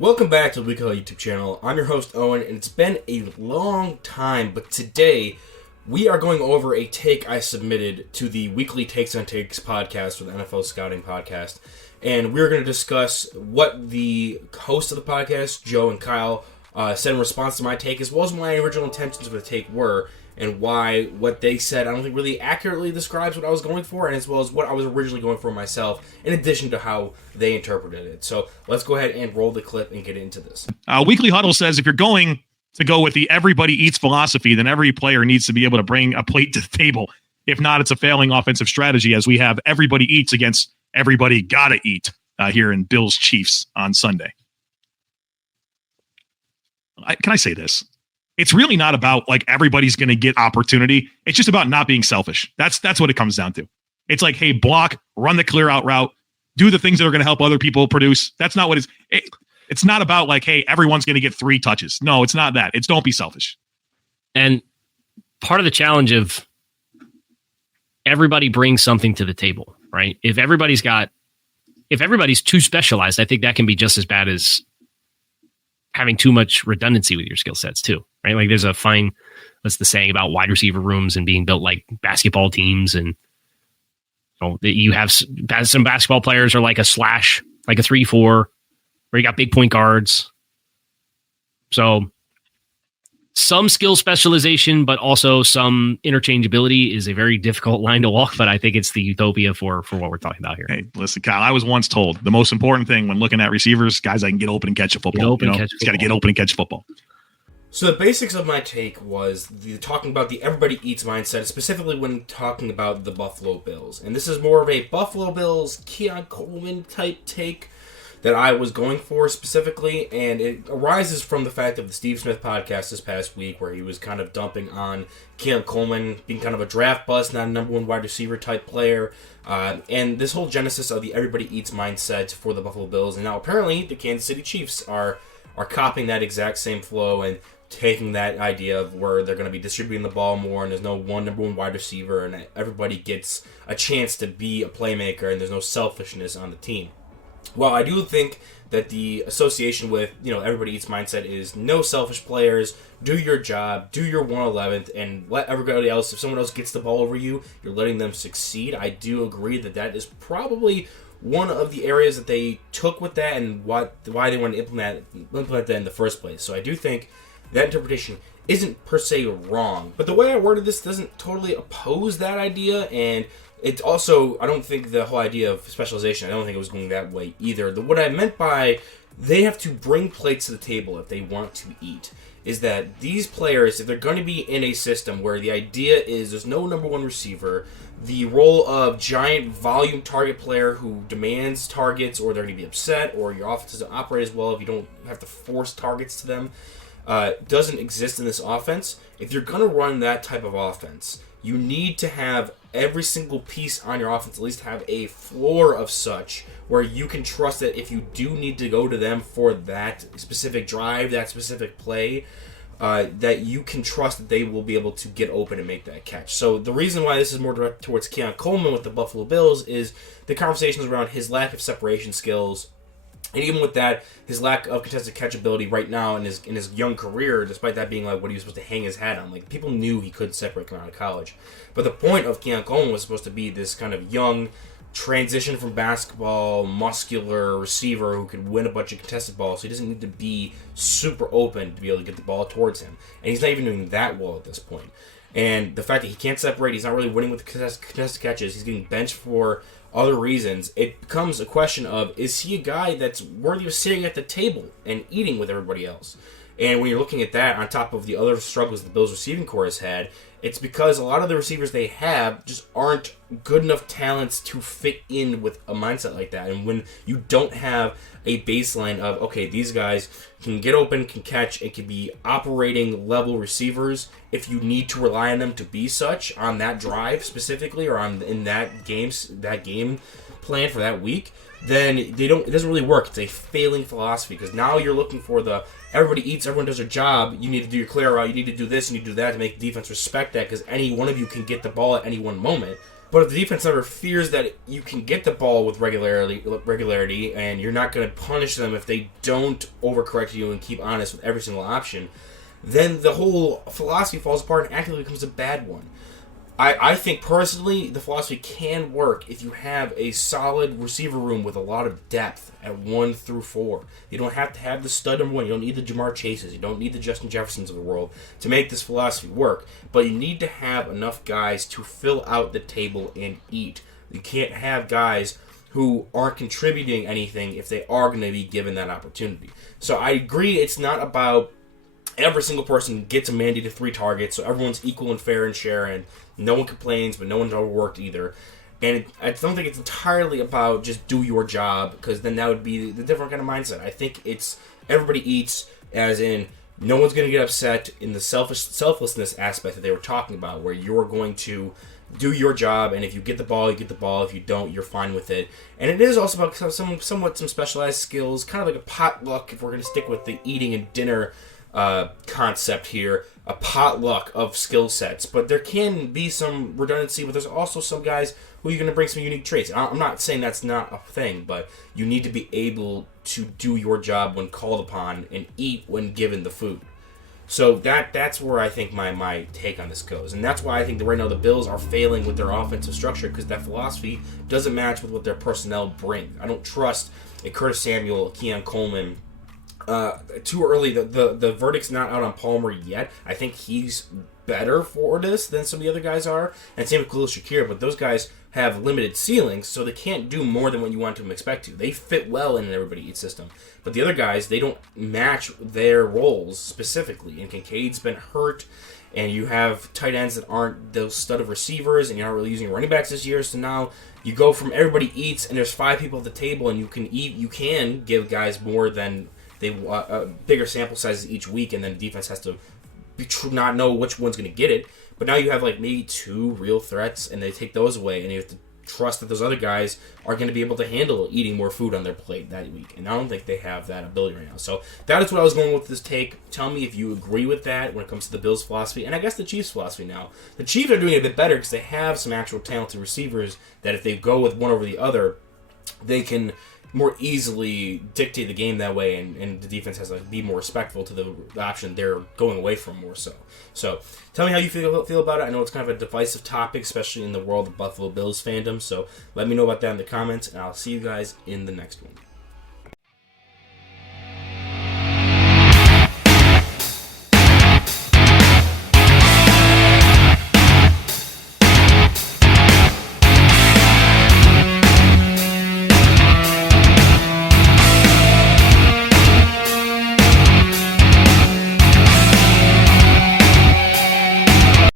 Welcome back to the Huddle YouTube channel. I'm your host, Owen, and it's been a long time, but today we are going over a take I submitted to the weekly Takes on Takes podcast, or the NFL Scouting podcast, and we're going to discuss what the hosts of the podcast, Joe and Kyle, said in response to my take, as well as my original intentions of the take were, and why what they said I don't think really accurately describes what I was going for, and as well as what I was originally going for myself, in addition to how they interpreted it. So let's go ahead and roll the clip and get into this. Weekly Huddle says if you're going to go with the everybody eats philosophy, then every player needs to be able to bring a plate to the table. If not, it's a failing offensive strategy, as we have everybody eats against everybody gotta eat here in Bills Chiefs on Sunday. Can I say this? It's really not about like everybody's going to get opportunity. It's just about not being selfish. That's what it comes down to. It's like, hey, block, run the clear out route, do the things that are going to help other people produce. That's not what it's not about like, hey, everyone's going to get 3 touches. No, it's not that. It's don't be selfish. And part of the challenge of everybody brings something to the table, right? If everybody's too specialized, I think that can be just as bad as having too much redundancy with your skill sets too, right? Like there's a fine, what's the saying about wide receiver rooms and being built like basketball teams, and you have some basketball players are like a slash, like a 3-4, where you got big point guards. So some skill specialization, but also some interchangeability is a very difficult line to walk, but I think it's the utopia for what we're talking about here. Hey, listen, Kyle, I was once told the most important thing when looking at receivers, guys, I can get open and catch a football. Got to get open and catch a football. So the basics of my take was talking about the everybody eats mindset, specifically when talking about the Buffalo Bills. And this is more of a Buffalo Bills, Keon Coleman type take that I was going for specifically, and it arises from the fact of the Steve Smith podcast this past week, where he was kind of dumping on Keon Coleman being kind of a draft bust, not a number one wide receiver type player, and this whole genesis of the everybody eats mindset for the Buffalo Bills. And now apparently the Kansas City Chiefs are copying that exact same flow and taking that idea of where they're going to be distributing the ball more, and there's no number one wide receiver, and everybody gets a chance to be a playmaker, and there's no selfishness on the team. Well, I do think that the association with, everybody eats mindset is no selfish players, do your job, do your 111th, and let everybody else, if someone else gets the ball over you, you're letting them succeed. I do agree that is probably one of the areas that they took with that and why they want to implement that in the first place. So I do think that interpretation isn't per se wrong. But the way I worded this doesn't totally oppose that idea, and it's also, I don't think the whole idea of specialization, I don't think it was going that way either. What I meant by they have to bring plates to the table if they want to eat is that these players, if they're going to be in a system where the idea is there's no number one receiver, the role of giant volume target player who demands targets, or they're going to be upset, or your offense doesn't operate as well if you don't have to force targets to them, doesn't exist in this offense. If you're going to run that type of offense, you need to have every single piece on your offense at least have a floor of such where you can trust that if you do need to go to them for that specific drive, that specific play, that you can trust that they will be able to get open and make that catch. So the reason why this is more direct towards Keon Coleman with the Buffalo Bills is the conversations around his lack of separation skills. And even with that, his lack of contested catchability right now in his young career, despite that being like what he was supposed to hang his hat on, like people knew he could separate coming out of college. But the point of Keon Coleman was supposed to be this kind of young transition from basketball, muscular receiver who could win a bunch of contested balls. So he doesn't need to be super open to be able to get the ball towards him. And he's not even doing that well at this point. And the fact that he can't separate, he's not really winning with contested catches, he's getting benched for other reasons, it becomes a question of, is he a guy that's worthy of sitting at the table and eating with everybody else? And when you're looking at that, on top of the other struggles the Bills receiving corps has had, it's because a lot of the receivers they have just aren't good enough talents to fit in with a mindset like that. And when you don't have a baseline of, okay, these guys can get open, can catch, and can be operating level receivers, if you need to rely on them to be such on that drive specifically, or in that game plan for that week, then it doesn't really work. It's a failing philosophy, because now you're looking for the everybody eats, everyone does their job, you need to do your clear route, you need to do this, you need to do that to make the defense respect that, because any one of you can get the ball at any one moment. But if the defense never fears that you can get the ball with regularity, and you're not going to punish them if they don't overcorrect you and keep honest with every single option, then the whole philosophy falls apart and actively becomes a bad one. I think personally the philosophy can work if you have a solid receiver room with a lot of depth at 1 through 4. You don't have to have the stud number 1. You don't need the Jamar Chases. You don't need the Justin Jeffersons of the world to make this philosophy work. But you need to have enough guys to fill out the table and eat. You can't have guys who aren't contributing anything if they are going to be given that opportunity. So I agree it's not about every single person gets a mandated 3 targets, so everyone's equal and fair and share, and no one complains, but no one's overworked either. And I don't think it's entirely about just do your job, because then that would be the different kind of mindset. I think it's everybody eats, as in no one's going to get upset in the selflessness aspect that they were talking about, where you're going to do your job, and if you get the ball, you get the ball. If you don't, you're fine with it. And it is also about some specialized skills, kind of like a potluck, if we're going to stick with the eating and dinner concept here, a potluck of skill sets. But there can be some redundancy, but there's also some guys who you're going to bring some unique traits. I'm not saying that's not a thing, but you need to be able to do your job when called upon and eat when given the food. So that's where I think my take on this goes. And that's why I think that right now the Bills are failing with their offensive structure, because that philosophy doesn't match with what their personnel bring. I don't trust a Curtis Samuel, a Keon Coleman. Too early. The verdict's not out on Palmer yet. I think he's better for this than some of the other guys are. And same with Khalil Shakir, but those guys have limited ceilings, so they can't do more than what you want them to expect to. They fit well in an everybody eats system. But the other guys, they don't match their roles specifically. And Kincaid's been hurt, and you have tight ends that aren't those stud of receivers, and you're not really using running backs this year, so now you go from everybody eats, and there's 5 people at the table, and you can give guys more than they bigger sample sizes each week, and then the defense has to not know which one's going to get it. But now you have like maybe 2 real threats, and they take those away, and you have to trust that those other guys are going to be able to handle eating more food on their plate that week. And I don't think they have that ability right now. So that is what I was going with this take. Tell me if you agree with that when it comes to the Bills' philosophy, and I guess the Chiefs' philosophy now. The Chiefs are doing it a bit better because they have some actual talented receivers that if they go with one over the other, they can more easily dictate the game that way, and the defense has to be more respectful to the option they're going away from more so. So tell me how you feel about it. I know it's kind of a divisive topic, especially in the world of Buffalo Bills fandom, so let me know about that in the comments, and I'll see you guys in the next one.